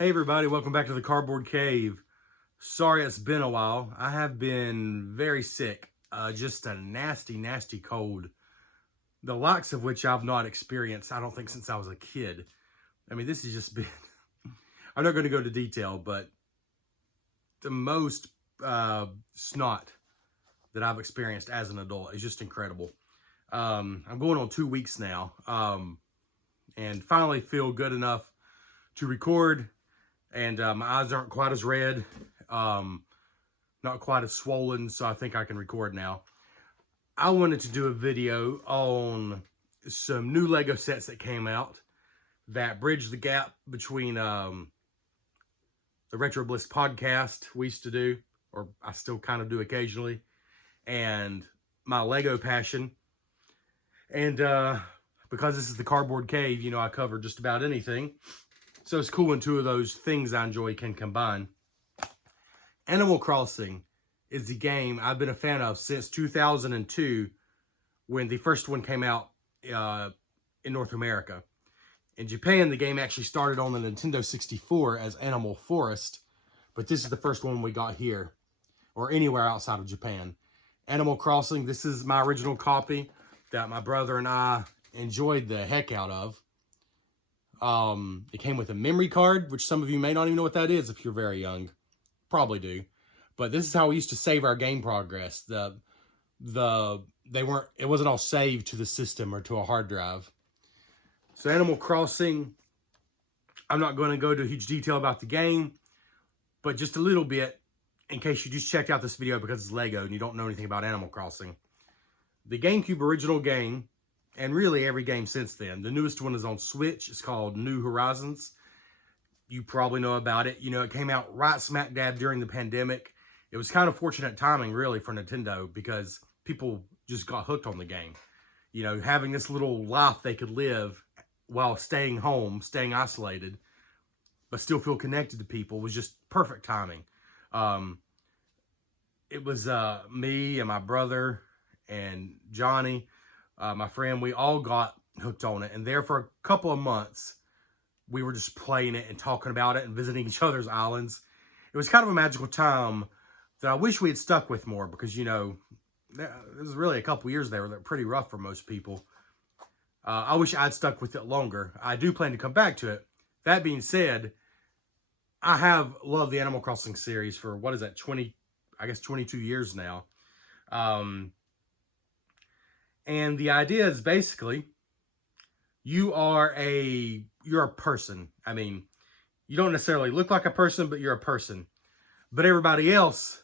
Hey everybody, welcome back to the Cardboard Cave. Sorry it's been a while. I have been very sick. Just a nasty cold. The likes of which I've not experienced, I don't think, since I was a kid. I mean, this has just been... I'm not going to go into detail, but the most snot that I've experienced as an adult is just incredible. I'm going on 2 weeks now, and finally feel good enough to record. And my eyes aren't quite as red, not quite as swollen, so I think I can record now. I wanted to do a video on some new Lego sets that came out that bridge the gap between the Retro Bliss podcast we used to do, or I still kind of do occasionally, and my Lego passion. And because this is the Cardboard Cave, you know, I cover just about anything. So it's cool when two of those things I enjoy can combine. Animal Crossing is the game I've been a fan of since 2002, when the first one came out in North America. In Japan, the game actually started on the Nintendo 64 as Animal Forest, but this is the first one we got here, or anywhere outside of Japan. Animal Crossing, this is my original copy that my brother and I enjoyed the heck out of. It came with a memory card, which some of you may not even know what that is if you're very young. Probably do. But this is how we used to save our game progress. It wasn't all saved to the system or to a hard drive. So Animal Crossing, I'm not going to go into huge detail about the game, but just a little bit in case you just checked out this video because it's Lego and you don't know anything about Animal Crossing. The GameCube original game, and really every game since then. The newest one is on Switch. It's called New Horizons. You probably know about it. You know, it came out right smack dab during the pandemic. It was kind of fortunate timing, really, for Nintendo because people just got hooked on the game. You know, having this little life they could live while staying home, staying isolated, but still feel connected to people was just perfect timing. It was me and my brother and Johnny, my friend, we all got hooked on it. And there for a couple of months, we were just playing it and talking about it and visiting each other's islands. It was kind of a magical time that I wish we had stuck with more because, you know, there was really a couple years there that were pretty rough for most people. I wish I'd stuck with it longer. I do plan to come back to it. That being said, I have loved the Animal Crossing series for, what is that, 22 years now. And the idea is basically, you're a person. I mean, you don't necessarily look like a person, but you're a person. But everybody else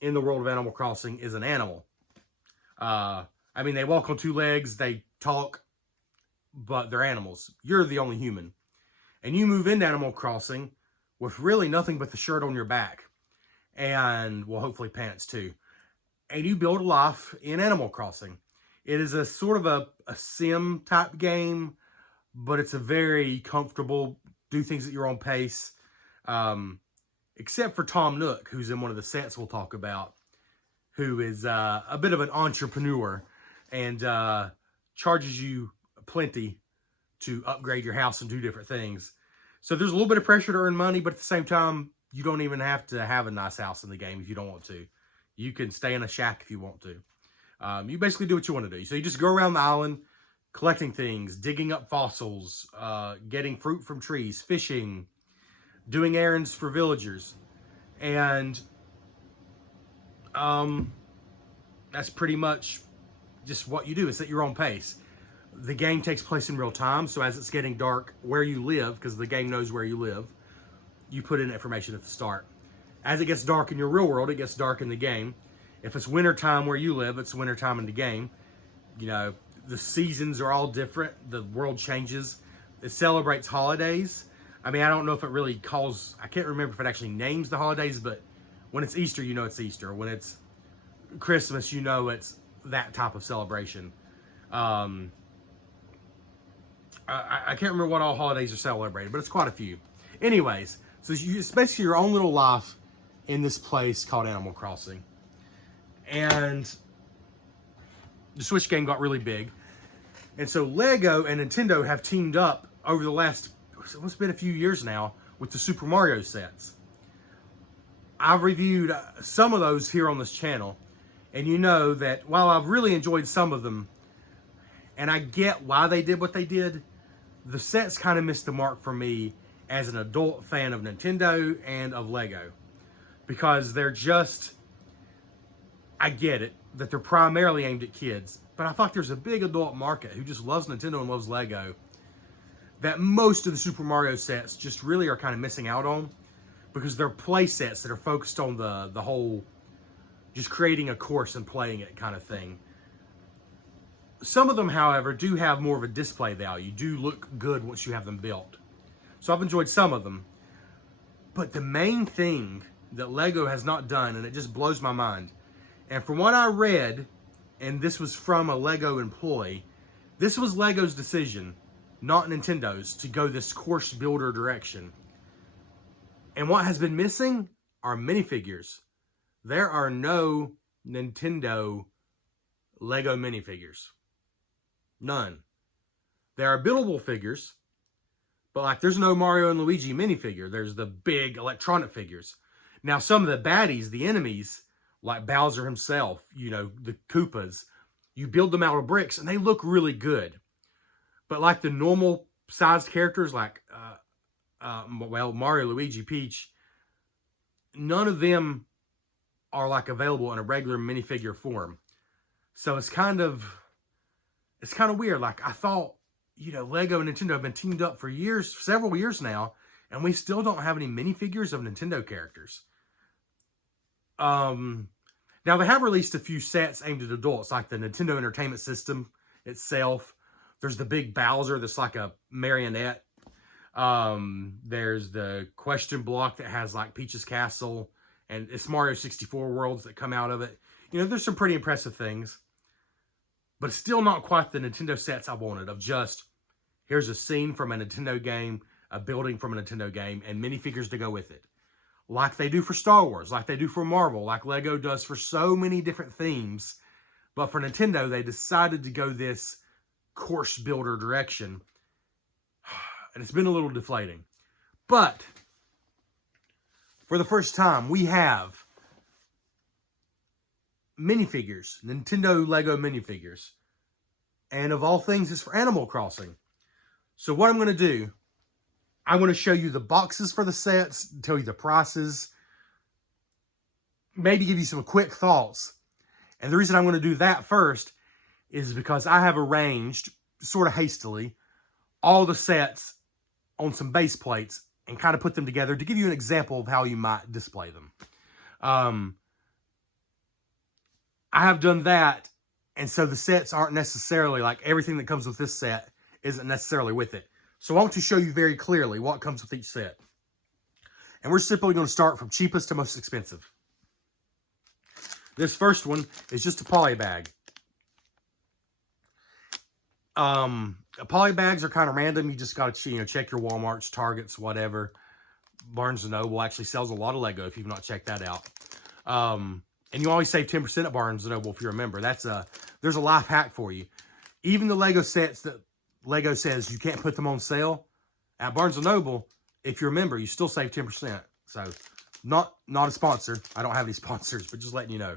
in the world of Animal Crossing is an animal. I mean, they walk on two legs, they talk, but they're animals. You're the only human. And you move into Animal Crossing with really nothing but the shirt on your back. And, well, hopefully pants too. And you build a life in Animal Crossing. It is a sort of a sim type game, but it's a very comfortable, do things at your own pace. Except for Tom Nook, who's in one of the sets we'll talk about, who is a bit of an entrepreneur and charges you plenty to upgrade your house and do different things. So there's a little bit of pressure to earn money, but at the same time, you don't even have to have a nice house in the game if you don't want to. You can stay in a shack if you want to. You basically do what you want to do. So you just go around the island, collecting things, digging up fossils, getting fruit from trees, fishing, doing errands for villagers. And that's pretty much just what you do. It's at your own pace. The game takes place in real time. So as it's getting dark where you live, because the game knows where you live, you put in information at the start. As it gets dark in your real world, it gets dark in the game. If it's winter time where you live, it's winter time in the game. You know, the seasons are all different. The world changes. It celebrates holidays. I mean, I don't know if it really calls, I can't remember if it actually names the holidays, but when it's Easter, you know it's Easter. When it's Christmas, you know it's that type of celebration. I can't remember what all holidays are celebrated, but it's quite a few. Anyways, so it's basically your own little life in this place called Animal Crossing. And the Switch game got really big. And so Lego and Nintendo have teamed up over the last, it's been a few years now, with the Super Mario sets. I've reviewed some of those here on this channel, and you know that while I've really enjoyed some of them, and I get why they did what they did, the sets kind of missed the mark for me as an adult fan of Nintendo and of Lego. Because they're just, I get it, that they're primarily aimed at kids, but I thought there's a big adult market who just loves Nintendo and loves Lego that most of the Super Mario sets just really are kind of missing out on, because they're play sets that are focused on the whole just creating a course and playing it kind of thing. Some of them, however, do have more of a display value, do look good once you have them built. So I've enjoyed some of them. But the main thing that Lego has not done, and it just blows my mind, and from what I read, and this was from a Lego employee, this was Lego's decision, not Nintendo's, to go this course builder direction. And what has been missing are minifigures. There are no Nintendo Lego minifigures. None. There are buildable figures, but like there's no Mario and Luigi minifigure. There's the big electronic figures. Now some of the baddies, the enemies, like Bowser himself, you know, the Koopas, you build them out of bricks and they look really good. But like the normal sized characters like, well, Mario, Luigi, Peach, none of them are like available in a regular minifigure form. So it's kind of weird. Like I thought, you know, Lego and Nintendo have been teamed up for years, several years now, and we still don't have any minifigures of Nintendo characters. Now they have released a few sets aimed at adults, like the Nintendo Entertainment System itself. There's the big Bowser that's like a marionette. There's the question block that has like Peach's Castle, and it's Mario 64 worlds that come out of it. You know, there's some pretty impressive things, but it's still not quite the Nintendo sets I wanted, of just, here's a scene from a Nintendo game, a building from a Nintendo game, and minifigures to go with it. Like they do for Star Wars, like they do for Marvel, like Lego does for so many different themes. But for Nintendo, they decided to go this course builder direction. And it's been a little deflating. But for the first time, we have minifigures, Nintendo Lego minifigures. And of all things, it's for Animal Crossing. So what I'm going to do, I'm going to show you the boxes for the sets, tell you the prices, maybe give you some quick thoughts. And the reason I'm going to do that first is because I have arranged, sort of hastily, all the sets on some base plates and kind of put them together to give you an example of how you might display them. I have done that, and so the sets aren't necessarily, like everything that comes with this set isn't necessarily with it. So I want to show you very clearly what comes with each set. And we're simply going to start from cheapest to most expensive. This first one is just a polybag. Polybags are kind of random. You just got to, you know, check your Walmarts, Targets, whatever. Barnes & Noble actually sells a lot of Lego if you've not checked that out. And you always save 10% at Barnes & Noble if you remember. There's a life hack for you. Even the Lego sets that Lego says you can't put them on sale, at Barnes & Noble, if you remember, you still save 10%. So, not a sponsor. I don't have any sponsors, but just letting you know.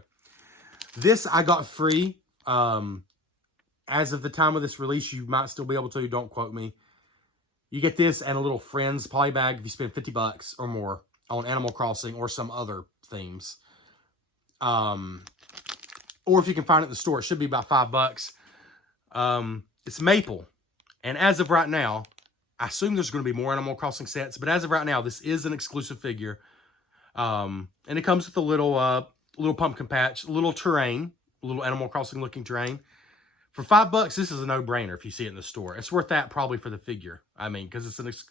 This I got free. As of the time of this release, you might still be able to. Don't quote me. You get this and a little Friends polybag if you spend $50 or more on Animal Crossing or some other themes. Or if you can find it in the store, it should be about $5. It's maple. And as of right now, I assume there's going to be more Animal Crossing sets, but as of right now, this is an exclusive figure. And it comes with a little pumpkin patch, a little terrain, a little Animal Crossing looking terrain. For $5, this is a no-brainer if you see it in the store. It's worth that probably for the figure. I mean, because it's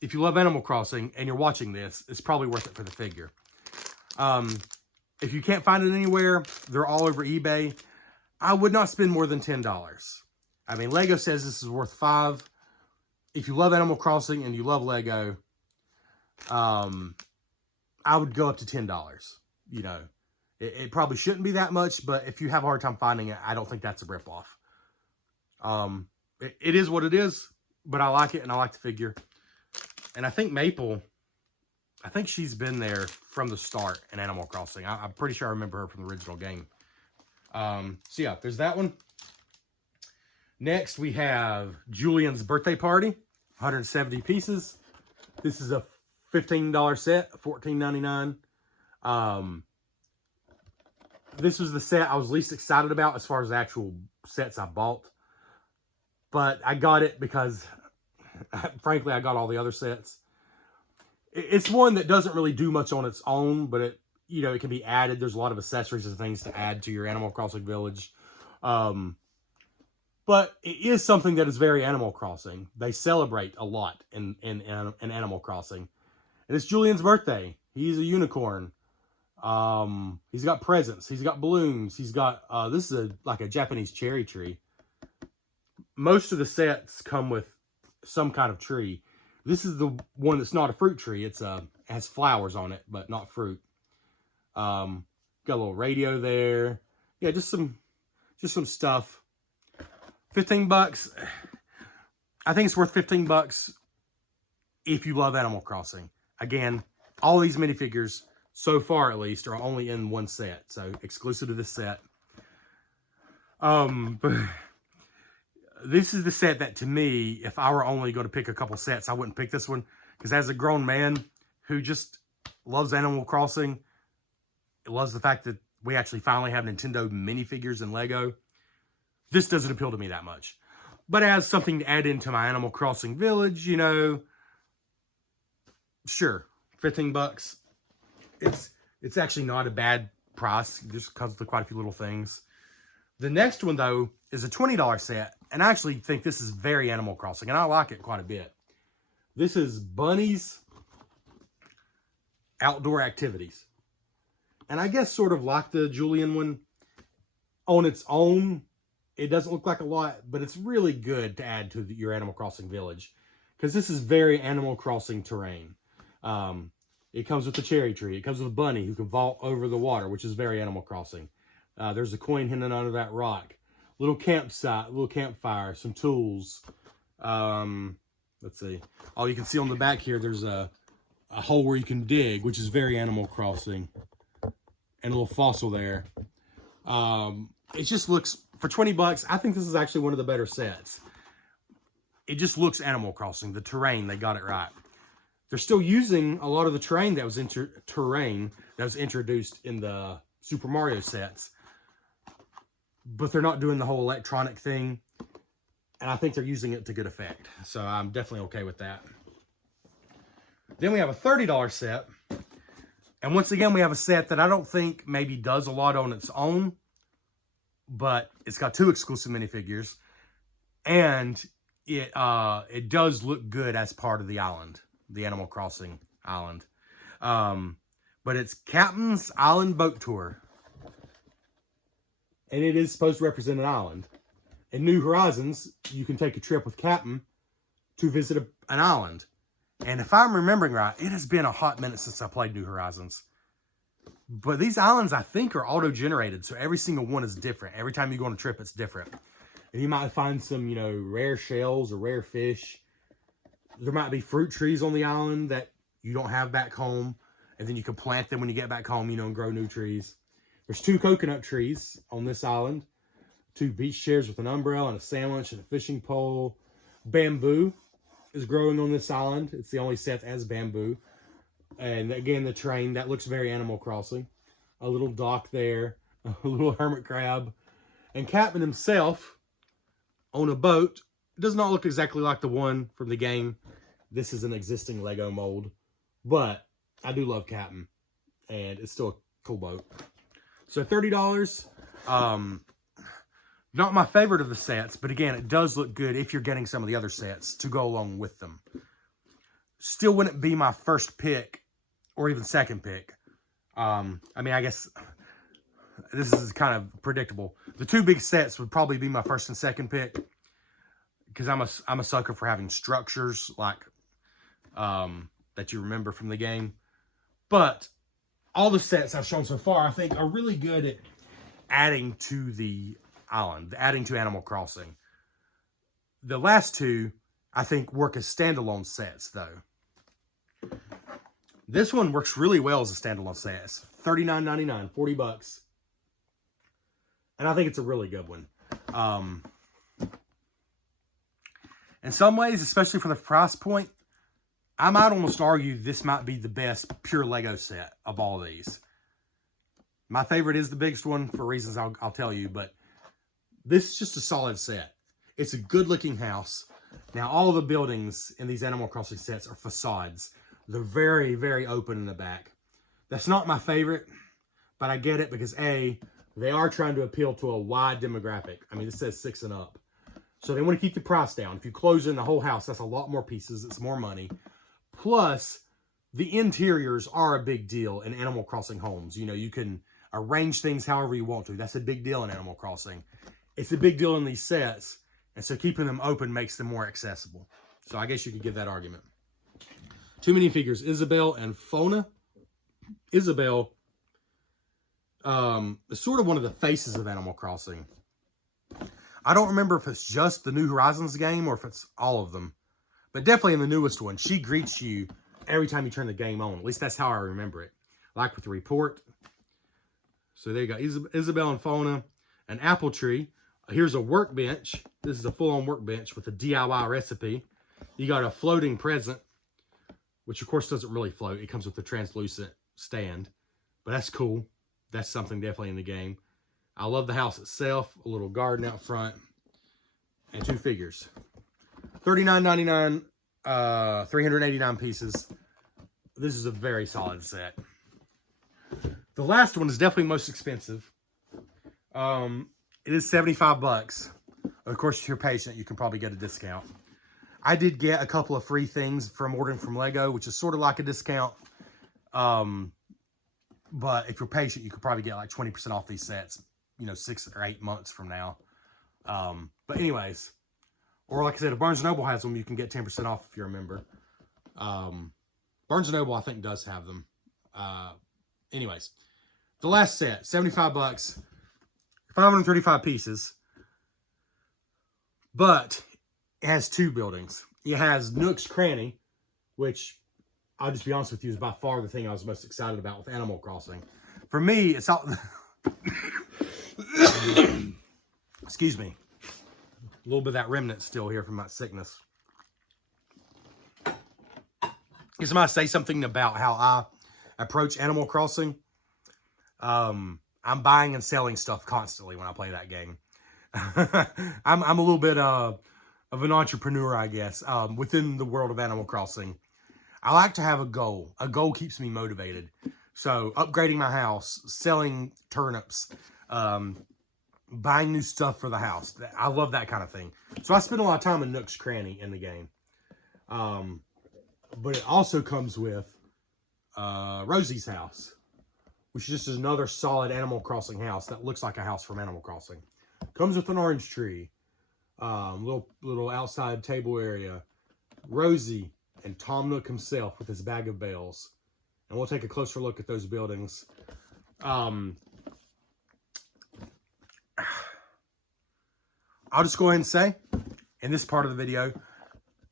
if you love Animal Crossing and you're watching this, it's probably worth it for the figure. If you can't find it anywhere, they're all over eBay. I would not spend more than $10. I mean, Lego says this is worth $5. If you love Animal Crossing and you love Lego, I would go up to $10. You know, it probably shouldn't be that much, but if you have a hard time finding it, I don't think that's a ripoff. It is what it is, but I like it and I like the figure. And I think maple, I think she's been there from the start in Animal Crossing. I'm pretty sure I remember her from the original game. So yeah, there's that one. Next, we have Julian's Birthday Party, 170 pieces. This is a $15 set, $14.99. This was the set I was least excited about as far as the actual sets I bought. But I got it because, frankly, I got all the other sets. It's one that doesn't really do much on its own, but it can be added. There's a lot of accessories and things to add to your Animal Crossing village. But it is something that is very Animal Crossing. They celebrate a lot in Animal Crossing. And it's Julian's birthday. He's a unicorn. He's got presents. He's got balloons. He's got, this is like a Japanese cherry tree. Most of the sets come with some kind of tree. This is the one that's not a fruit tree. It has flowers on it, but not fruit. Got a little radio there. Yeah, just some stuff. $15. I think it's worth $15 if you love Animal Crossing. Again, all these minifigures, so far at least, are only in one set. So exclusive to this set. But this is the set that, to me, if I were only going to pick a couple sets, I wouldn't pick this one. Because as a grown man who just loves Animal Crossing, loves the fact that we actually finally have Nintendo minifigures and Lego, this doesn't appeal to me that much. But as something to add into my Animal Crossing village, sure, $15. It's actually not a bad price just because of quite a few little things. The next one, though, is a $20 set, and I actually think this is very Animal Crossing, and I like it quite a bit. This is Bunny's Outdoor Activities. And I guess sort of like the Julian one, on its own, it doesn't look like a lot, but it's really good to add to your Animal Crossing village, because this is very Animal Crossing terrain. It comes with the cherry tree. It comes with a bunny who can vault over the water, which is very Animal Crossing. There's a coin hidden under that rock. Little campsite, little campfire, some tools. Let's see. Oh, you can see on the back here, there's a hole where you can dig, which is very Animal Crossing. And a little fossil there. It just looks, for $20, I think this is actually one of the better sets. It just looks Animal Crossing. The terrain, they got it right. They're still using a lot of the terrain that was introduced in the Super Mario sets. But they're not doing the whole electronic thing. And I think they're using it to good effect. So I'm definitely okay with that. Then we have a $30 set. And once again, we have a set that I don't think maybe does a lot on its own. But it's got 2 exclusive minifigures. And it does look good as part of the island. The Animal Crossing island. But it's Captain's Island Boat Tour. And it is supposed to represent an island. In New Horizons, you can take a trip with Captain to visit an island. And if I'm remembering right, it has been a hot minute since I played New Horizons. But these islands, I think, are auto-generated. So every single one is different. Every time you go on a trip, it's different. And you might find some, rare shells or rare fish. There might be fruit trees on the island that you don't have back home. And then you can plant them when you get back home, and grow new trees. There's 2 coconut trees on this island. 2 beach chairs with an umbrella and a sandwich and a fishing pole. Bamboo is growing on this island. It's the only set that has bamboo. And again, the terrain, that looks very Animal Crossing. A little dock there. A little hermit crab. And Captain himself on a boat. It does not look exactly like the one from the game. This is an existing Lego mold. But I do love Captain. And it's still a cool boat. So $30. Not my favorite of the sets, but again, it does look good if you're getting some of the other sets to go along with them. Still wouldn't be my first pick or even second pick. I mean, I guess this is kind of predictable. The 2 big sets would probably be my first and second pick, because I'm a sucker for having structures like that you remember from the game. But all the sets I've shown so far, I think, are really good at adding to the island, adding to Animal Crossing. The last 2, I think, work as standalone sets, though. This one works really well as a standalone set. It's $39.99, 40 bucks. And I think it's a really good one. In some ways, especially for the price point, I might almost argue this might be the best pure Lego set of all these. My favorite is the biggest one for reasons I'll tell you, but this is just a solid set. It's a good looking house. Now, all of the buildings in these Animal Crossing sets are facades. They're very, very open in the back. That's not my favorite, but I get it because A, they are trying to appeal to a wide demographic. I mean, it says 6 and up. So they want to keep the price down. If you close in the whole house, that's a lot more pieces. It's more money. Plus, the interiors are a big deal in Animal Crossing homes. You know, you can arrange things however you want to. That's a big deal in Animal Crossing. It's a big deal in these sets, and so keeping them open makes them more accessible. So I guess you could give that argument. Two minifigures, Isabelle and Fona. Isabelle is sort of one of the faces of Animal Crossing. I don't remember if it's just the New Horizons game or if it's all of them. But definitely in the newest one, she greets you every time you turn the game on. At least that's how I remember it. Like with the report. So there you go. Isabelle and Fona. An apple tree. Here's a workbench. This is a full-on workbench with a DIY recipe. You got a floating present, which of course doesn't really float. It comes with a translucent stand. But that's cool. That's something definitely in the game. I love the house itself. A little garden out front. And 2 figures. $39.99, 389 pieces. This is a very solid set. The last one is definitely most expensive. It is 75 bucks. Of course, if you're patient, you can probably get a discount. I did get a couple of free things from ordering from Lego, which is sort of like a discount. But if you're patient, you could probably get like 20% off these sets, you know, 6 or 8 months from now. But anyways, or like I said, if Barnes & Noble has them, you can get 10% off if you're a member. Barnes & Noble, I think, does have them. Anyways, the last set, 75 bucks, 535 pieces. But it has 2 buildings. It has Nook's Cranny, which, I'll just be honest with you, is by far the thing I was most excited about with Animal Crossing. For me, it's all... Excuse me. A little bit of that remnant still here from my sickness. Guess I might say something about how I approach Animal Crossing. I'm buying and selling stuff constantly when I play that game. I'm a little bit of an entrepreneur, I guess, within the world of Animal Crossing. I like to have a goal. A goal keeps me motivated. So upgrading my house, selling turnips, buying new stuff for the house. I love that kind of thing. So I spend a lot of time in Nook's Cranny in the game. But it also comes with Rosie's house, which is just another solid Animal Crossing house that looks like a house from Animal Crossing. Comes with an orange tree, little outside table area, Rosie and Tom Nook himself with his bag of bales. And we'll take a closer look at those buildings. I'll just go ahead and say, in this part of the video,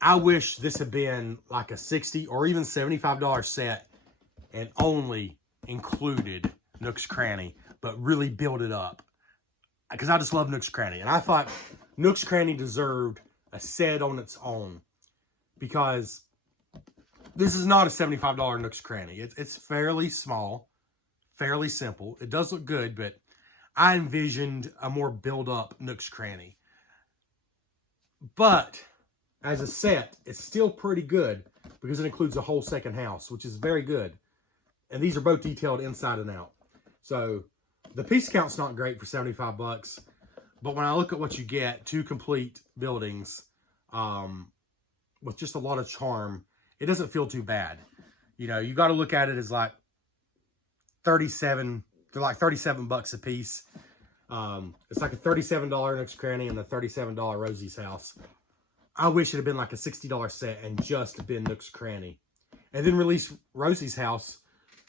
I wish this had been like a $60 or even $75 set and only included Nook's Cranny, but really build it up. Because I just love Nook's Cranny. And I thought Nook's Cranny deserved a set on its own. Because this is not a $75 Nook's Cranny. It's fairly small, fairly simple. It does look good, but I envisioned a more build-up Nook's Cranny. But as a set, it's still pretty good because it includes a whole second house, which is very good. And these are both detailed inside and out. So the piece count's not great for 75 bucks. But when I look at what you get, 2 complete buildings with just a lot of charm, it doesn't feel too bad. You know, you got to look at it as like 37, they're like 37 bucks a piece. It's like a $37 Nook's Cranny and a $37 Rosie's house. I wish it had been like a $60 set and just been Nook's Cranny. And then release Rosie's house.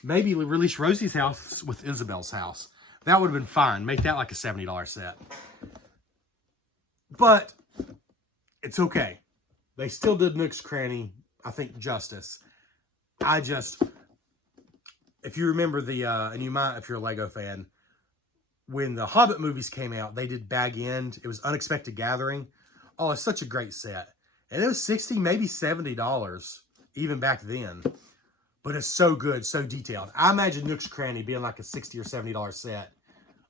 Maybe release Rosie's house with Isabelle's house. That would have been fine. Make that like a $70 set. But it's okay. They still did Nook's Cranny, I think, justice. if you remember and you might if you're a Lego fan, when the Hobbit movies came out, they did Bag End. It was Unexpected Gathering. Oh, it's such a great set. And it was $60, maybe $70, even back then. But it's so good, so detailed. I imagine Nook's Cranny being like a $60 or $70 set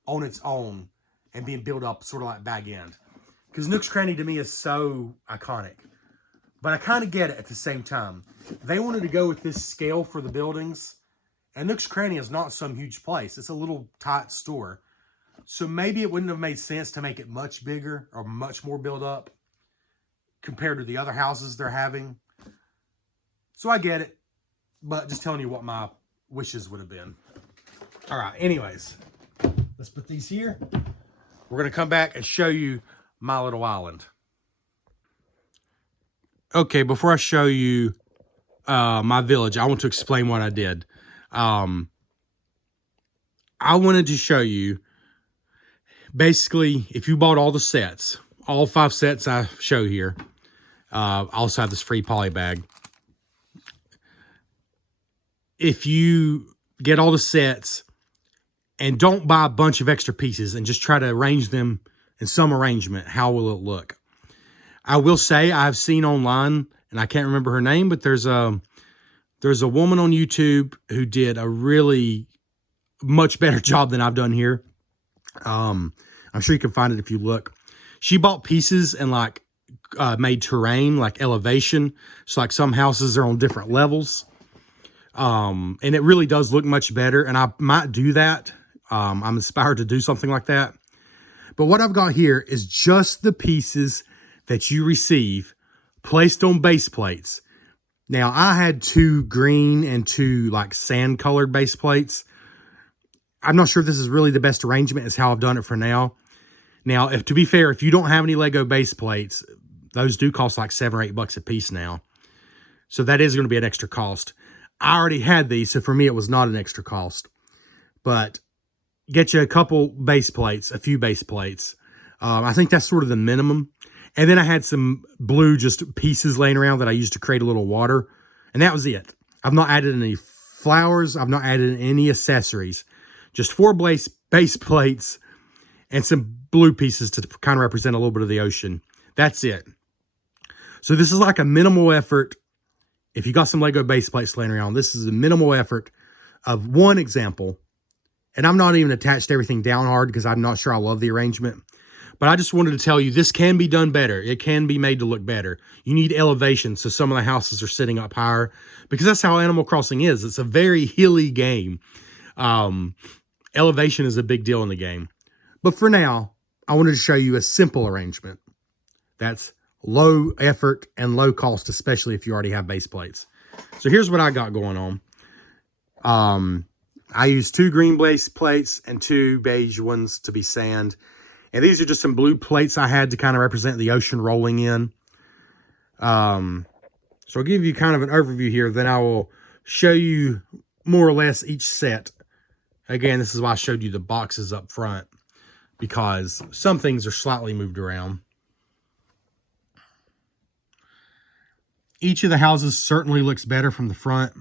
on its own and being built up sort of like Bag End. Because Nook's Cranny to me is so iconic. But I kind of get it at the same time. They wanted to go with this scale for the buildings. And Nook's Cranny is not some huge place. It's a little tight store. So maybe it wouldn't have made sense to make it much bigger or much more built up compared to the other houses they're having. So I get it, but just telling you what my wishes would have been. All right, anyways, let's put these here. We're going to come back and show you my little island. Okay, before I show you my village, I want to explain what I did. I wanted to show you, basically, if you bought all the sets, all 5 sets I show here, I also have this free poly bag. If you get all the sets and don't buy a bunch of extra pieces and just try to arrange them in some arrangement, how will it look? I will say I've seen online, and I can't remember her name, but there's a woman on YouTube who did a really much better job than I've done here. I'm sure you can find it if you look. She bought pieces and like made terrain, like elevation. So like some houses are on different levels. And it really does look much better. And I might do that. I'm inspired to do something like that. But what I've got here is just the pieces that you receive placed on base plates. Now I had 2 green and 2 like sand colored base plates. I'm not sure if this is really the best arrangement. Is how I've done it for now. Now, to be fair, if you don't have any Lego base plates, those do cost like $7 or $8 a piece now. So that is going to be an extra cost. I already had these, so for me, it was not an extra cost. But get you a couple base plates, a few base plates. I think that's sort of the minimum. And then I had some blue just pieces laying around that I used to create a little water. And that was it. I've not added any flowers. I've not added any accessories. Just 4 base plates and some blue pieces to kind of represent a little bit of the ocean. That's it. So this is like a minimal effort. If you got some Lego base plates laying around, this is a minimal effort of one example. And I'm not even attached everything down hard because I'm not sure I love the arrangement. But I just wanted to tell you, this can be done better. It can be made to look better. You need elevation, so some of the houses are sitting up higher. Because that's how Animal Crossing is. It's a very hilly game. Elevation is a big deal in the game. But for now, I wanted to show you a simple arrangement. That's low effort and low cost, especially if you already have base plates. So here's what I got going on. I used 2 green base plates and 2 beige ones to be sand. And these are just some blue plates I had to kind of represent the ocean rolling in. So I'll give you kind of an overview here. Then I will show you more or less each set. Again, this is why I showed you the boxes up front, because some things are slightly moved around. Each of the houses certainly looks better from the front.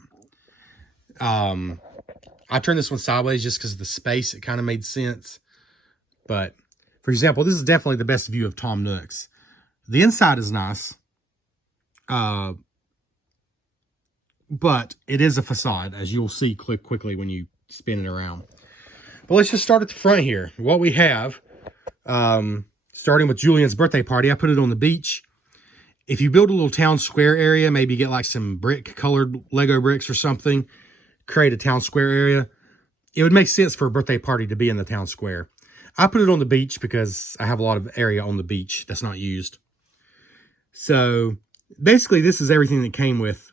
I turned this one sideways just because of the space. It kind of made sense. But, for example, this is definitely the best view of Tom Nook's. The inside is nice. But it is a facade, as you'll see quickly when you spin it around. But let's just start at the front here. What we have, starting with Julian's birthday party, I put it on the beach. If you build a little town square area, maybe get like some colored Lego bricks or something, create a town square area, it would make sense for a birthday party to be in the town square. I put it on the beach because I have a lot of area on the beach that's not used. So basically this is everything that came with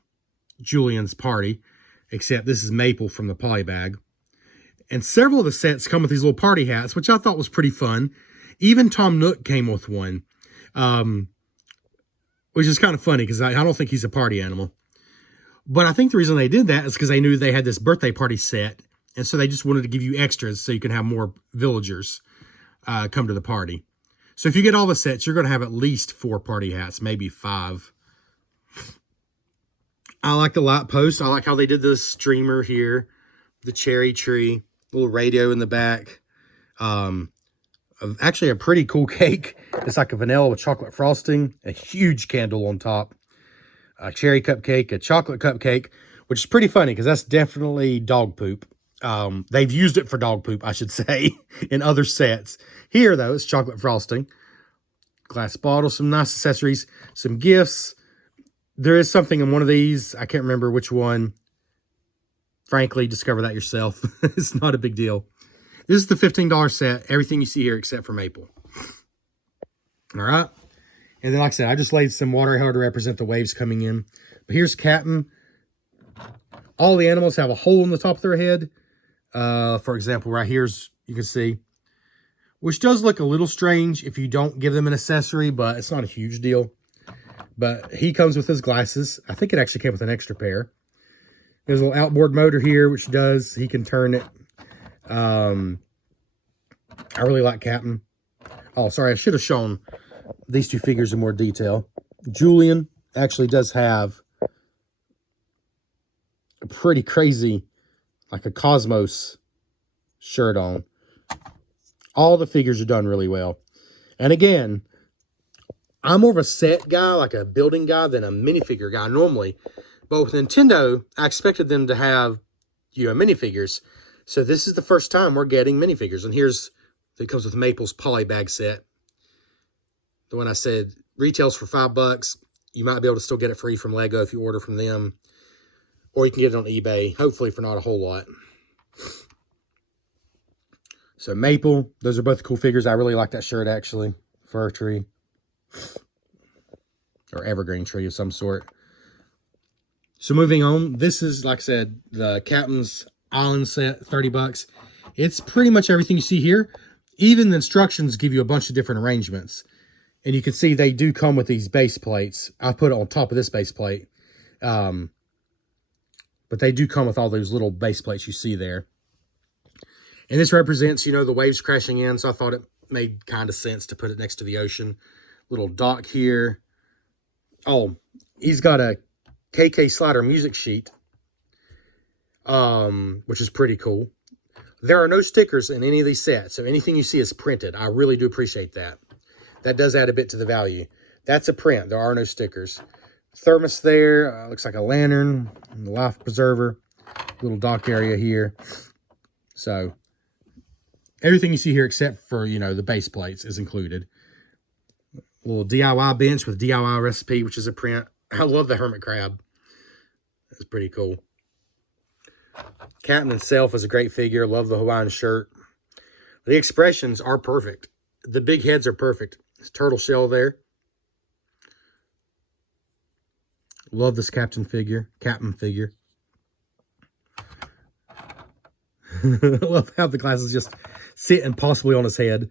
Julian's party, except this is maple from the poly bag. And several of the sets come with these little party hats, which I thought was pretty fun. Even Tom Nook came with one, which is kind of funny because I don't think he's a party animal. But I think the reason they did that is because they knew they had this birthday party set. And so they just wanted to give you extras so you can have more villagers come to the party. So if you get all the sets, you're going to have at least 4 party hats, maybe 5. I like the light post. I like how they did the streamer here. the cherry tree, little radio in the back. Actually a pretty cool cake. It's like a vanilla with chocolate frosting, a huge candle on top, a cherry cupcake, a chocolate cupcake, which is pretty funny because that's definitely dog poop. They've used it for dog poop, I should say, in other sets. Here, though, it's chocolate frosting, glass bottle, some nice accessories, some gifts. There is something in one of these. I can't remember which one. Frankly, discover that yourself. It's not a big deal. This is the $15 set. Everything you see here except for Maple. All right. And then, like I said, I just laid some water here to represent the waves coming in. But here's Captain. All the animals have a hole in the top of their head. For example, right here's, you can see, which does look a little strange if you don't give them an accessory, but it's not a huge deal. But he comes with his glasses. I think it actually came with an extra pair. There's a little outboard motor here, which he can turn it. I really like Captain. Oh, sorry, I should have shown these two figures in more detail. Julian actually does have a pretty crazy, like a Cosmos shirt on. All the figures are done really well. And again, I'm more of a set guy, like a building guy, than a minifigure guy normally. But with Nintendo, I expected them to have, minifigures. So this is the first time we're getting minifigures. And it comes with Maple's polybag set. The one I said retails for $5. You might be able to still get it free from Lego if you order from them. Or you can get it on eBay, hopefully for not a whole lot. So Maple, those are both cool figures. I really like that shirt, actually. Fir tree. Or evergreen tree of some sort. So moving on, this is, like I said, the Captain's Island set, $30. It's pretty much everything you see here. Even the instructions give you a bunch of different arrangements. And you can see they do come with these base plates. I put it on top of this base plate. But they do come with all those little base plates you see there. And this represents, the waves crashing in. So I thought it made kind of sense to put it next to the ocean. Little dock here. Oh, he's got a KK Slider music sheet. Which is pretty cool. There are no stickers in any of these sets. So anything you see is printed. I really do appreciate that. That does add a bit to the value. That's a print. There are no stickers. Thermos there. Looks like a lantern. Life preserver. Little dock area here. So, everything you see here except for, the base plates is included. A little DIY bench with DIY recipe, which is a print. I love the hermit crab. That's pretty cool. Captain himself is a great figure. Love the Hawaiian shirt. The expressions are perfect. The big heads are perfect. This turtle shell there. Love this Captain figure. Love how the glasses just sit impossibly on his head.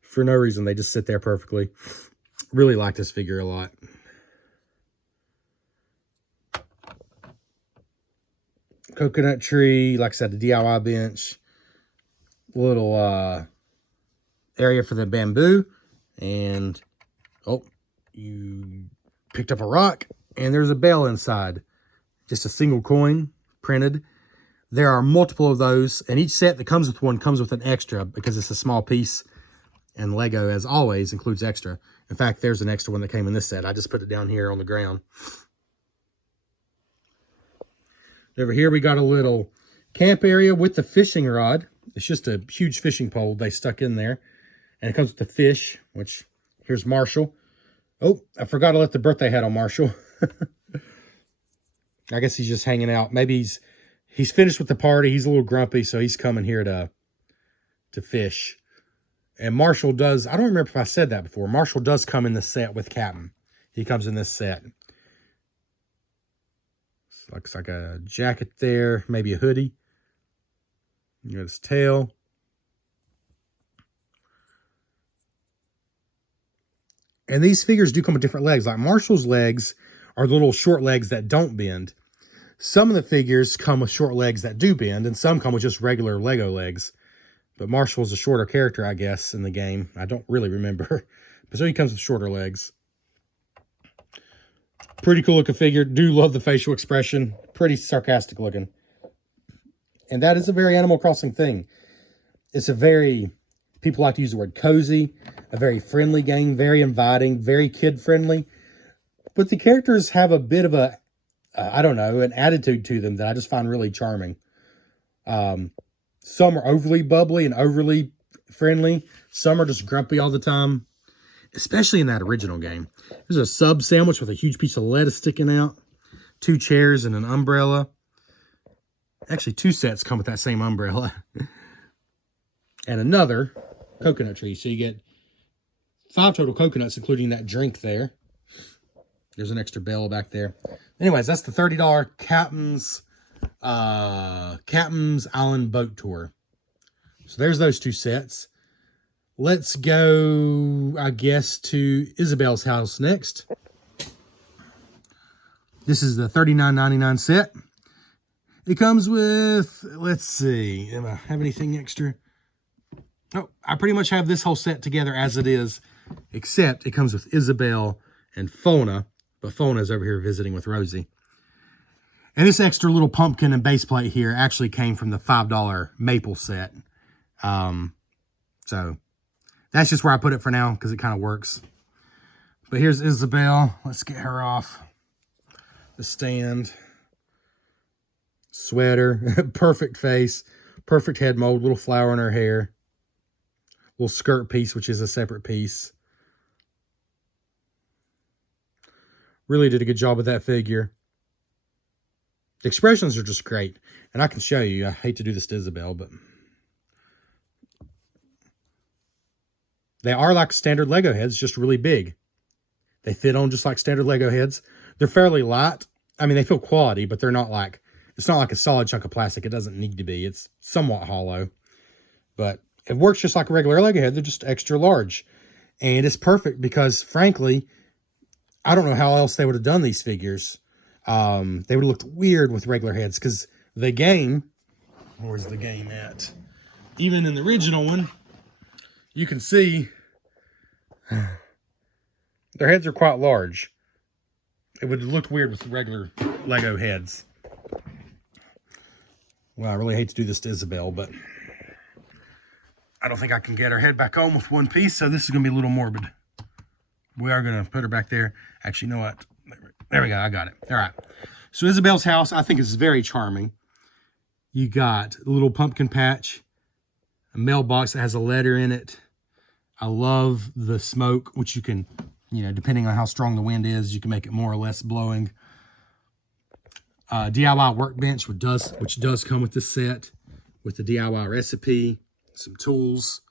For no reason. They just sit there perfectly. Really like this figure a lot. Coconut tree. Like I said, the DIY bench. Little area for the bamboo. And, oh, you picked up a rock. And there's a bell inside. Just a single coin printed. There are multiple of those. And each set that comes with one comes with an extra because it's a small piece. And Lego, as always, includes extra. In fact, there's an extra one that came in this set. I just put it down here on the ground. Over here, we got a little camp area with the fishing rod. It's just a huge fishing pole they stuck in there. And it comes with the fish, which, here's Marshall. Oh, I forgot to let the birthday hat on Marshall. I guess he's just hanging out. Maybe he's finished with the party. He's a little grumpy, so he's coming here to fish. And Marshall does, I don't remember if I said that before. Marshall does come in the set with Captain. He comes in this set. Looks like a jacket there, maybe a hoodie. You got his tail. And these figures do come with different legs. Like Marshall's legs are the little short legs that don't bend. Some of the figures come with short legs that do bend, and some come with just regular Lego legs. But Marshall's a shorter character, I guess, in the game. I don't really remember. But so he comes with shorter legs. Pretty cool looking figure. Do love the facial expression. Pretty sarcastic looking. And that is a very Animal Crossing thing. It's a very, people like to use the word cozy, a very friendly game, very inviting, very kid-friendly. But the characters have a bit of a, I don't know, an attitude to them that I just find really charming. Some are overly bubbly and overly friendly. Some are just grumpy all the time, especially in that original game. There's a sub sandwich with a huge piece of lettuce sticking out, 2 chairs and an umbrella. Actually, 2 sets come with that same umbrella. And another coconut tree. So you get 5 total coconuts, including that drink there. There's an extra bell back there. Anyways, that's the $30 Captain's Island Boat Tour. So there's those 2 sets. Let's go, I guess, to Isabelle's house next. This is the $39.99 set. It comes with, let's see, do I have anything extra? Oh, I pretty much have this whole set together as it is, except it comes with Isabelle and Fona, but Fona is over here visiting with Rosie. And this extra little pumpkin and base plate here actually came from the $5 maple set. So that's just where I put it for now because it kind of works. But here's Isabelle. Let's get her off the stand. Sweater, perfect face, perfect head mold, little flower in her hair. Little skirt piece, which is a separate piece. Really did a good job with that figure. The expressions are just great. And I can show you. I hate to do this to Isabelle, but they are like standard Lego heads, just really big. They fit on just like standard Lego heads. They're fairly light. I mean, they feel quality, but they're not like, it's not like a solid chunk of plastic. It doesn't need to be. It's somewhat hollow. But it works just like a regular Lego head. They're just extra large. And it's perfect because, frankly, I don't know how else they would have done these figures. They would have looked weird with regular heads because the game, where's the game at? Even in the original one, you can see their heads are quite large. It would have looked weird with regular Lego heads. Well, I really hate to do this to Isabelle, but I don't think I can get her head back on with one piece, so this is going to be a little morbid. We are going to put her back there. Actually, you know what? There we go. I got it. All right. So Isabelle's house, I think, is very charming. You got a little pumpkin patch, a mailbox that has a letter in it. I love the smoke, which you can, you know, depending on how strong the wind is, you can make it more or less blowing. DIY workbench, which does come with this set, with the DIY recipe, some tools.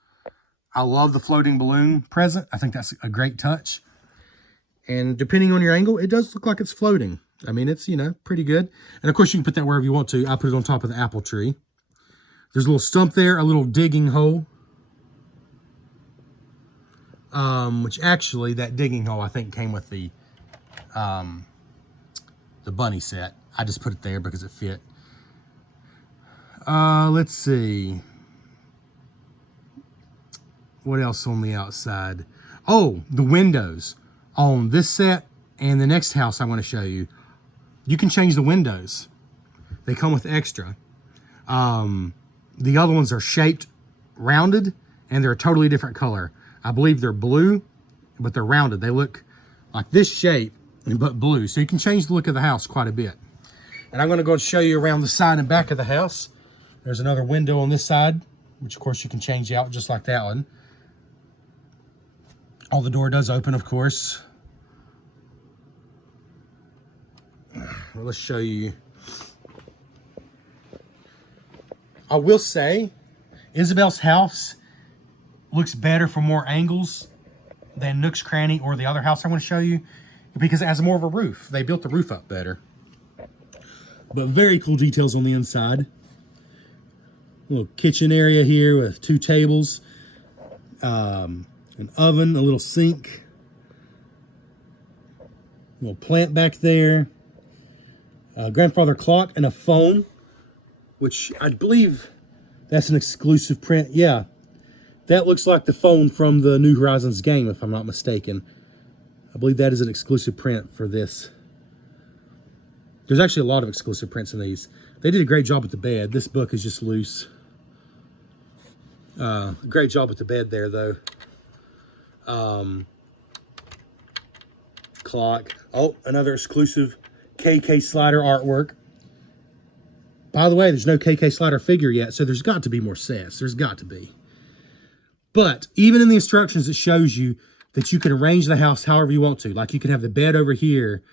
I love the floating balloon present. I think that's a great touch. And depending on your angle, it does look like it's floating. I mean, it's, you know, pretty good. And of course, you can put that wherever you want to. I put it on top of the apple tree. There's a little stump there, a little digging hole. Which actually, that digging hole, I think, came with the bunny set. I just put it there because it fit. Let's see. What else on the outside? Oh, the windows. On this set and the next house I want to show you, you can change the windows. They come with extra. The other ones are shaped, rounded, and they're a totally different color. I believe they're blue, but they're rounded. They look like this shape, but blue. So you can change the look of the house quite a bit. And I'm going to go and show you around the side and back of the house. There's another window on this side, which of course you can change out just like that one. Oh, the door does open, of course. Well, let's show you. I will say, Isabelle's house looks better from more angles than Nook's Cranny or the other house I want to show you because it has more of a roof. They built the roof up better. But very cool details on the inside. Little kitchen area here with 2 tables, an oven, a little sink, a little plant back there, a grandfather clock, and a phone, which I believe that's an exclusive print. Yeah, that looks like the phone from the New Horizons game, if I'm not mistaken. I believe that is an exclusive print for this. There's actually a lot of exclusive prints in these. They did a great job with the bed. This book is just loose. Great job with the bed there, though. Clock. Oh, another exclusive KK Slider artwork. By the way, there's no KK Slider figure yet, so there's got to be more sets. There's got to be. But even in the instructions, it shows you that you can arrange the house however you want to. Like you can have the bed over here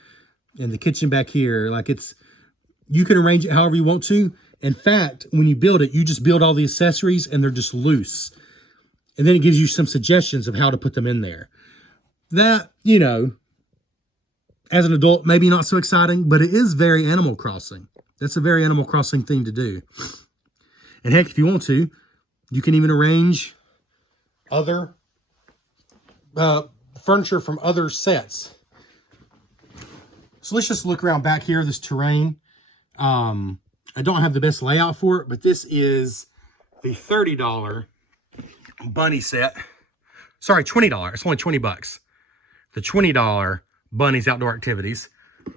and the kitchen back here. Like you can arrange it however you want to. In fact, when you build it, you just build all the accessories and they're just loose. And then it gives you some suggestions of how to put them in there. That, you know, as an adult, maybe not so exciting, but it is very Animal Crossing. That's a very Animal Crossing thing to do. And heck, if you want to, you can even arrange other furniture from other sets. So let's just look around back here, this terrain. I don't have the best layout for it, but this is the $30 bunny set. Sorry, $20. It's only 20 bucks. The $20 Bunny's Outdoor Activities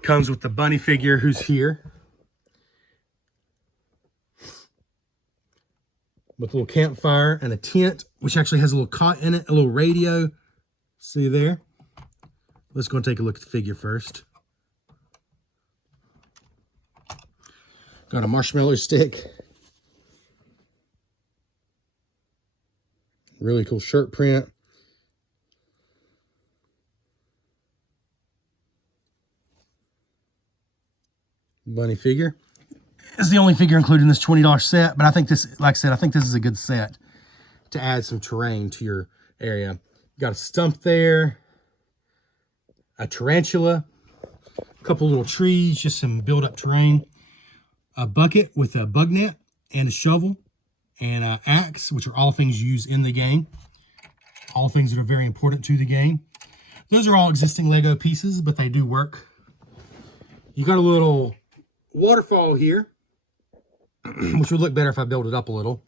comes with the bunny figure who's here. With a little campfire and a tent, which actually has a little cot in it, a little radio. See there? Let's go and take a look at the figure first. Got a marshmallow stick. Really cool shirt print. Bunny figure. This is the only figure included in this $20 set, but I think this, like I said, I think this is a good set to add some terrain to your area. Got a stump there, a tarantula, a couple little trees, just some build-up terrain, a bucket with a bug net and a shovel, and an axe, which are all things used in the game. All things that are very important to the game. Those are all existing Lego pieces, but they do work. You got a little waterfall here, which would look better if I built it up a little.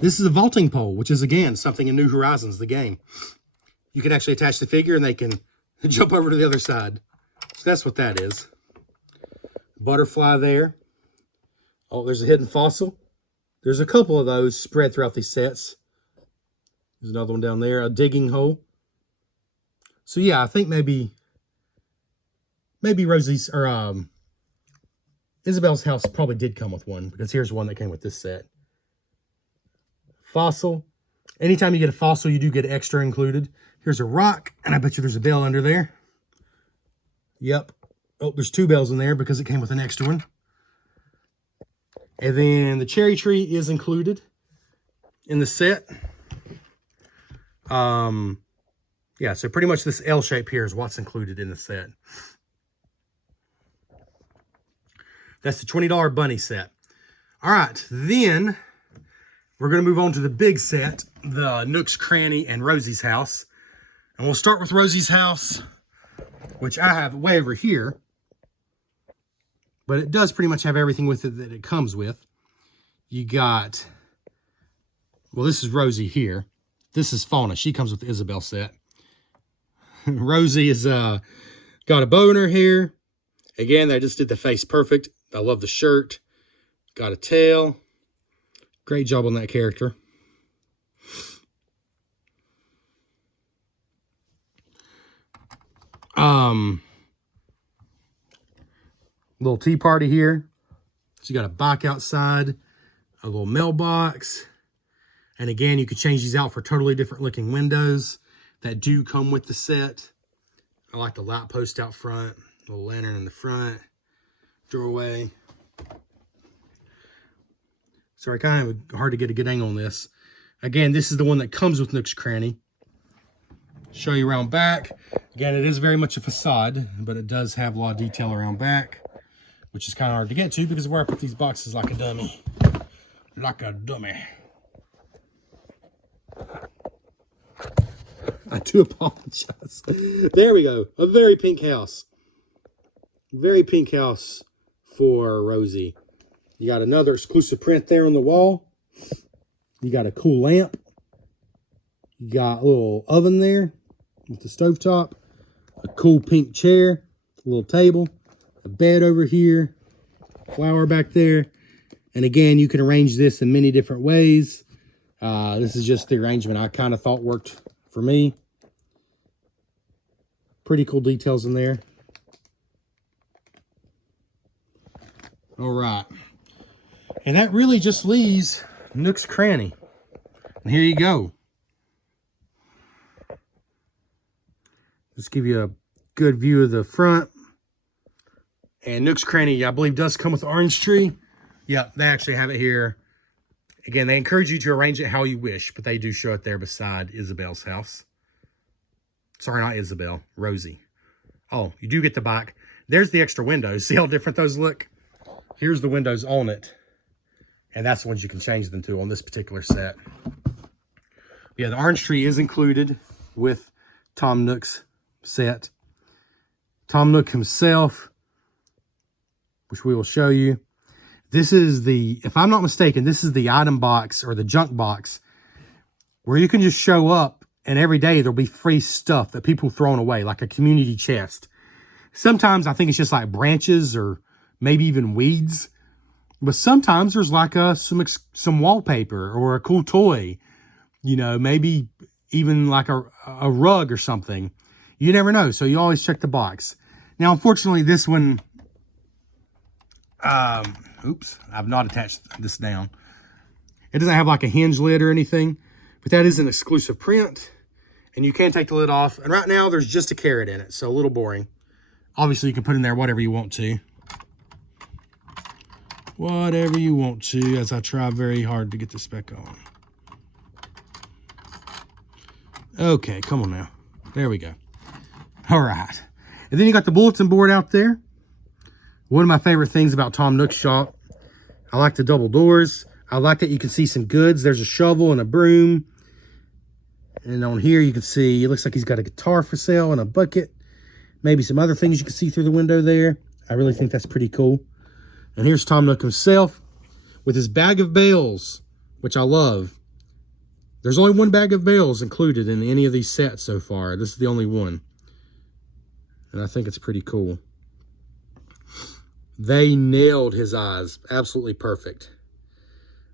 This is a vaulting pole, which is, again, something in New Horizons, the game. You can actually attach the figure and they can jump over to the other side. So that's what that is. Butterfly there. Oh, there's a hidden fossil. There's a couple of those spread throughout these sets. There's another one down there, a digging hole. So yeah, I think maybe Rosie's, or Isabelle's house probably did come with one, because here's one that came with this set. Fossil. Anytime you get a fossil, you do get extra included. Here's a rock, and I bet you there's a bell under there. Yep. Oh, there's 2 bells in there because it came with an extra one. And then the cherry tree is included in the set. Yeah, so pretty much this L shape here is what's included in the set. That's the $20 bunny set. All right, then we're going to move on to the big set, the Nook's Cranny and Rosie's house. And we'll start with Rosie's house, which I have way over here. But it does pretty much have everything with it that it comes with. You got, well, this is Rosie here. This is Fauna. She comes with the Isabelle set. Rosie is got a bow in her hair. Again, they just did the face perfect. I love the shirt. Got a tail. Great job on that character. Little tea party here. So you got a bike outside, a little mailbox. And again, you could change these out for totally different looking windows that do come with the set. I like the light post out front, little lantern in the front, doorway. Sorry, kind of hard to get a good angle on this. Again, this is the one that comes with Nook's Cranny. Show you around back. Again, it is very much a facade, but it does have a lot of detail around back, which is kind of hard to get to because of where I put these boxes like a dummy. Like a dummy. I do apologize. There we go. A very pink house. Very pink house for Rosie. You got another exclusive print there on the wall. You got a cool lamp. You got a little oven there with the stovetop. A cool pink chair. A little table. A bed over here. flower back there. And again, you can arrange this in many different ways. This is just the arrangement I kind of thought worked for me. Pretty cool details in there. All right. And that really just leaves Nook's Cranny. And here you go. Just give you a good view of the front. And Nook's Cranny, I believe, does come with orange tree. Yep, they actually have it here. Again, they encourage you to arrange it how you wish, but they do show it there beside Isabelle's house. Sorry, not Isabelle, Rosie. Oh, you do get the back. There's the extra windows. See how different those look? Here's the windows on it. And that's the ones you can change them to on this particular set. Yeah, the orange tree is included with Tom Nook's set. Tom Nook himself, which we will show you. This is the, if I'm not mistaken, this is the item box or the junk box where you can just show up and every day there'll be free stuff that people throwing away, like a community chest. Sometimes I think it's just like branches or maybe even weeds. But sometimes there's like some wallpaper or a cool toy. You know, maybe even like a rug or something. You never know, so you always check the box. Now, unfortunately, this one, oops, I've not attached this down. It doesn't have like a hinge lid or anything, but that is an exclusive print, and you can take the lid off. And right now, there's just a carrot in it, so a little boring. Obviously, you can put in there whatever you want to. Whatever you want to, as I try very hard to get this back on. Okay, come on now. There we go. All right. And then you got the bulletin board out there. One of my favorite things about Tom Nook's shop, I like the double doors. I like that you can see some goods. There's a shovel and a broom. And on here you can see, it looks like he's got a guitar for sale and a bucket. Maybe some other things you can see through the window there. I really think that's pretty cool. And here's Tom Nook himself with his bag of bales, which I love. There's only one bag of bales included in any of these sets so far. This is the only one. And I think it's pretty cool. They nailed his eyes. Absolutely perfect.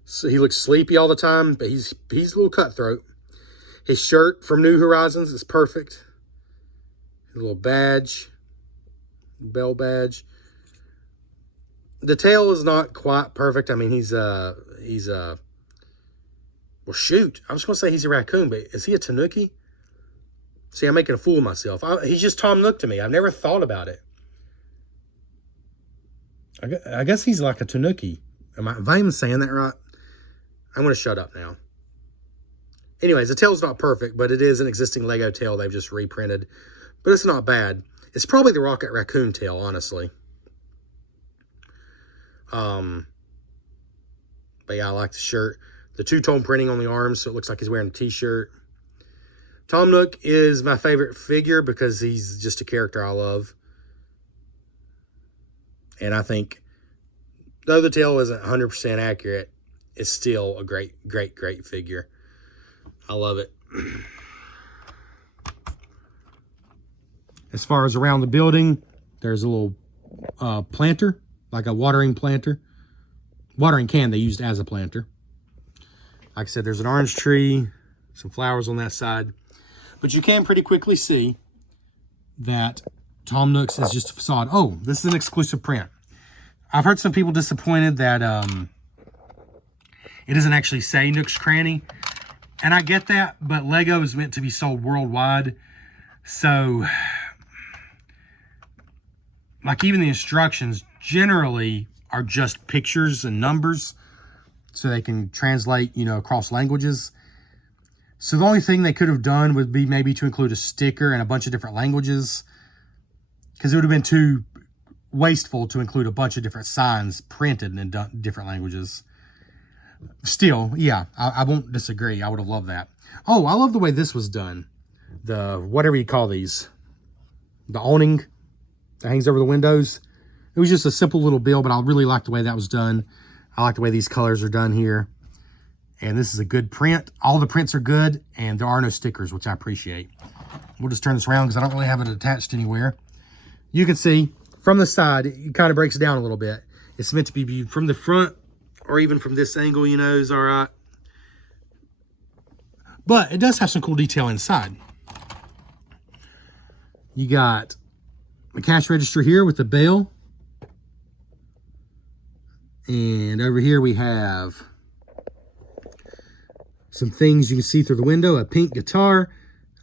So he looks sleepy all the time, but he's a little cutthroat. His shirt from New Horizons is perfect. His little badge. Bell badge. The tail is not quite perfect. I mean, well, shoot. I was going to say he's a raccoon, but is he a tanuki? See, I'm making a fool of myself. He's just Tom Nook to me. I've never thought about it. I guess he's like a tanuki. Am I even saying that right? I'm going to shut up now. Anyways, the tail's not perfect, but it is an existing Lego tail they've just reprinted. But it's not bad. It's probably the Rocket Raccoon tail, honestly. But yeah, I like the shirt. The two-tone printing on the arms, so it looks like he's wearing a t-shirt. Tom Nook is my favorite figure because he's just a character I love. And I think, though the tail isn't 100% accurate, it's still a great, great, great figure. I love it. As far as around the building, there's a little planter, like a watering planter. Watering can they used as a planter. Like I said, there's an orange tree, some flowers on that side. But you can pretty quickly see that Tom Nook's is just a facade. Oh, this is an exclusive print. I've heard some people disappointed that it doesn't actually say Nook's Cranny. And I get that, but Lego is meant to be sold worldwide. So, like even the instructions generally are just pictures and numbers. So they can translate, you know, across languages. So the only thing they could have done would be maybe to include a sticker and a bunch of different languages. Because it would have been too wasteful to include a bunch of different signs printed in different languages. Still, yeah, I won't disagree. I would have loved that. Oh, I love the way this was done. The, whatever you call these. The awning that hangs over the windows. It was just a simple little bill, but I really like the way that was done. I like the way these colors are done here. And this is a good print. All the prints are good, and there are no stickers, which I appreciate. We'll just turn this around because I don't really have it attached anywhere. You can see from the side, it kind of breaks down a little bit. It's meant to be viewed from the front or even from this angle, you know, is all right. But it does have some cool detail inside. You got the cash register here with the bell. And over here we have some things you can see through the window. A pink guitar,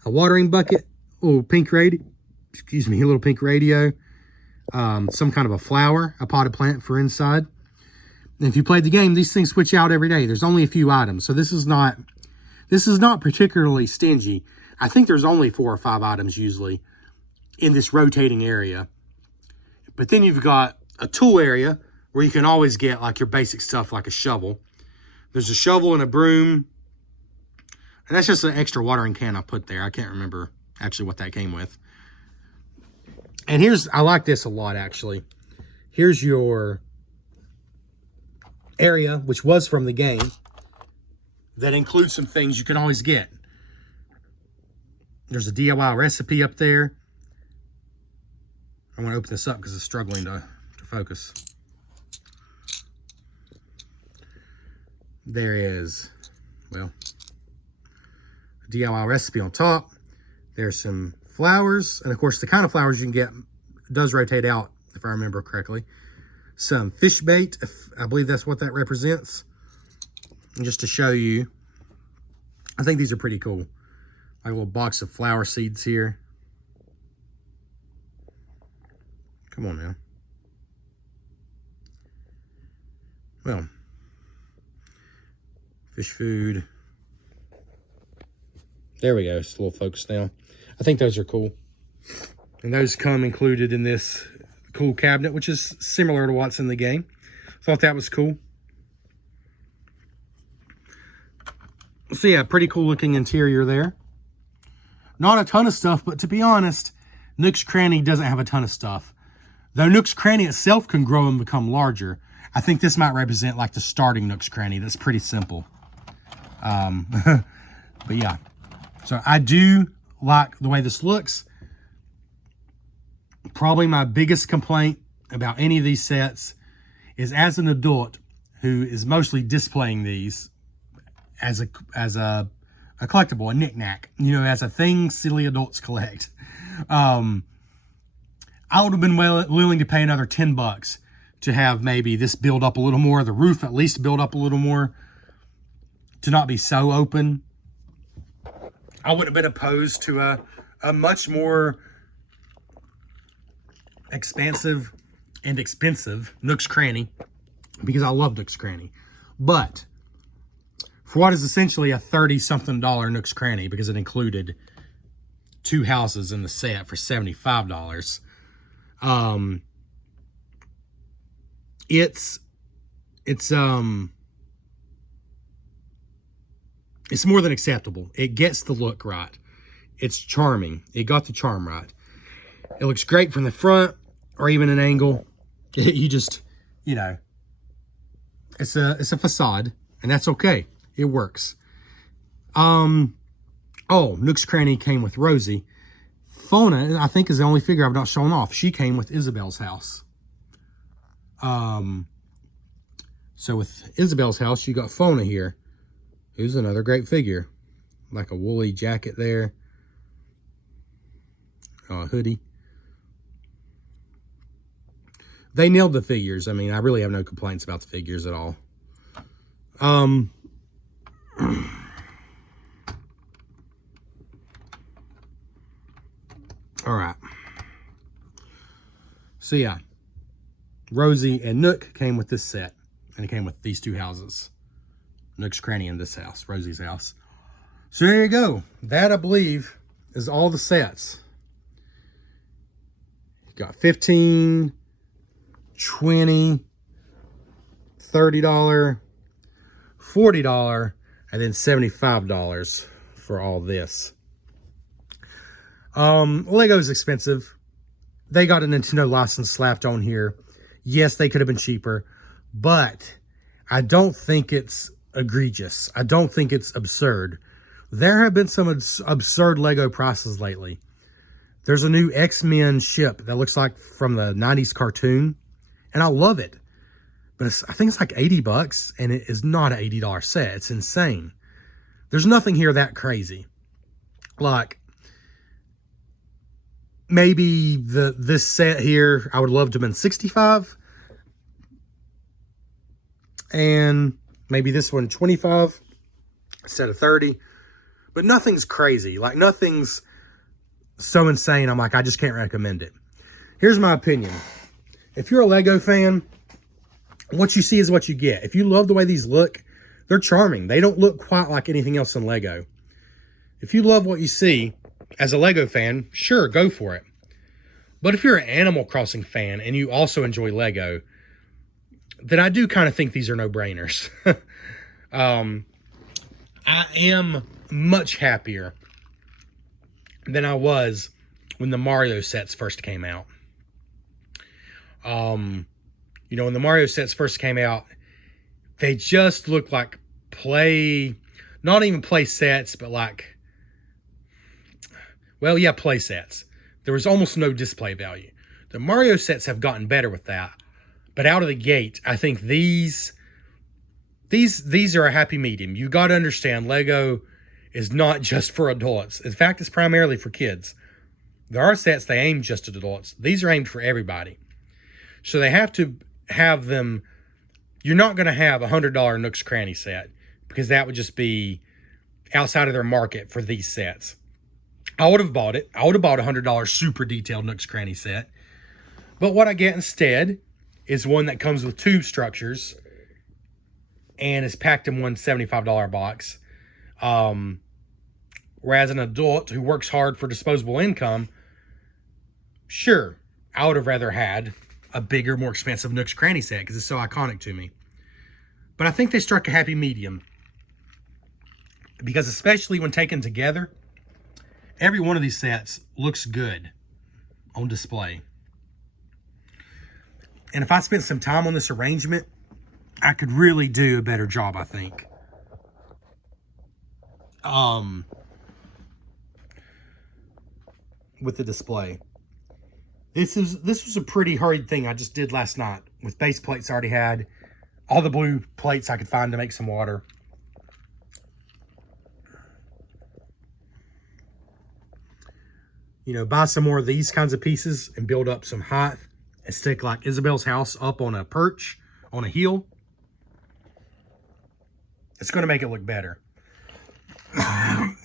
a watering bucket, a little pink radio, excuse me, a little pink radio. Some kind of a flower, a potted plant for inside. And if you played the game, these things switch out every day. There's only a few items. So this is not particularly stingy. I think there's only 4 or 5 items usually in this rotating area. But then you've got a tool area where you can always get like your basic stuff like a shovel. There's a shovel and a broom. And that's just an extra watering can I put there. I can't remember actually what that came with. And I like this a lot actually. Here's your area, which was from the game, that includes some things you can always get. There's a DIY recipe up there. I want to open this up because it's struggling to focus. There is, well, a DIY recipe on top. There's some flowers, and of course the kind of flowers you can get does rotate out, if I remember correctly. Some fish bait, I believe that's what that represents. And just to show you, I think these are pretty cool. Like a little box of flower seeds here. Come on now. Well, fish food. There we go, it's a little focused now. I think those are cool. And those come included in this cool cabinet, which is similar to what's in the game. Thought that was cool. So yeah, pretty cool looking interior there. Not a ton of stuff, but to be honest, Nook's Cranny doesn't have a ton of stuff. Though Nook's Cranny itself can grow and become larger, I think this might represent like the starting Nook's Cranny. That's pretty simple. But yeah, so I do like the way this looks. Probably my biggest complaint about any of these sets is, as an adult who is mostly displaying these as a collectible, a knick-knack, you know, as a thing silly adults collect. I would have been willing to pay another $10 to have maybe this build up a little more, the roof at least build up a little more, to not be so open. I would have been opposed to a much more expansive and expensive Nook's Cranny, because I love Nook's Cranny. But for what is essentially a $30-something Nook's Cranny, because it included 2 houses in the set for $75, it's more than acceptable. It gets the look right. It's charming. It got the charm right. It looks great from the front or even an angle. You just, you know, it's a facade, and that's okay. It works. Oh, Nook's Cranny came with Rosie. Fauna, I think, is the only figure I've not shown off. She came with Isabelle's house. So with Isabelle's house, you got Fauna here, who's another great figure. Like a woolly jacket there. A hoodie. They nailed the figures. I mean, I really have no complaints about the figures at all. All right. So yeah, Rosie and Nook came with this set, and it came with these 2 houses. Nook's Cranny in this house, Rosie's house. So there you go. That, I believe, is all the sets. You got $15, $20, $30, $40, and then $75 for all this. Lego's expensive. They got a Nintendo license slapped on here. Yes, they could have been cheaper, but I don't think it's egregious. I don't think it's absurd. There have been some absurd Lego prices lately. There's a new X-Men ship that looks like from the 90s cartoon, and I love it. but I think it's like 80 bucks, and it is not an $80 set. It's insane. There's nothing here that crazy. Like, maybe this set here, I would love to have been 65. And maybe this one 25 instead of 30. But nothing's crazy. Like, nothing's so insane, I'm like, I just can't recommend it. Here's my opinion. If you're a Lego fan, what you see is what you get. If you love the way these look, they're charming. They don't look quite like anything else in Lego. If you love what you see as a Lego fan, sure, go for it. But if you're an Animal Crossing fan and you also enjoy Lego, then I do kind of think these are no-brainers. I am much happier than I was when the Mario sets first came out. You know, when the Mario sets first came out, they just looked like not even play sets, but like, well, yeah, play sets. There was almost no display value. The Mario sets have gotten better with that. But out of the gate, I think these are a happy medium. You got to understand, Lego is not just for adults. In fact, it's primarily for kids. There are sets they aim just at adults. These are aimed for everybody. So they have to have them. You're not going to have a $100 Nook's Cranny set, because that would just be outside of their market for these sets. I would have bought it. I would have bought a $100 super detailed Nook's Cranny set. But what I get instead is one that comes with tube structures and is packed in one $75 box. Whereas an adult who works hard for disposable income, sure, I would have rather had a bigger, more expensive Nook's Cranny set because it's so iconic to me. But I think they struck a happy medium, because especially when taken together, every one of these sets looks good on display. And if I spent some time on this arrangement, I could really do a better job, I think. With the display. This was a pretty hurried thing I just did last night with base plates I already had. All the blue plates I could find to make some water. You know, buy some more of these kinds of pieces and build up some height and stick like Isabelle's house up on a perch, on a hill. It's going to make it look better. All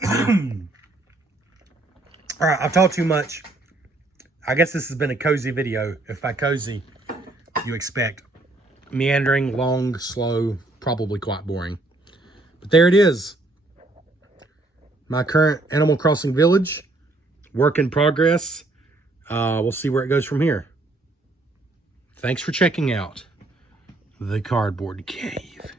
right, I've talked too much. I guess this has been a cozy video. If by cozy, you expect meandering, long, slow, probably quite boring. But there it is. My current Animal Crossing village. Work in progress. We'll see where it goes from here. Thanks for checking out the Cardboard Cave.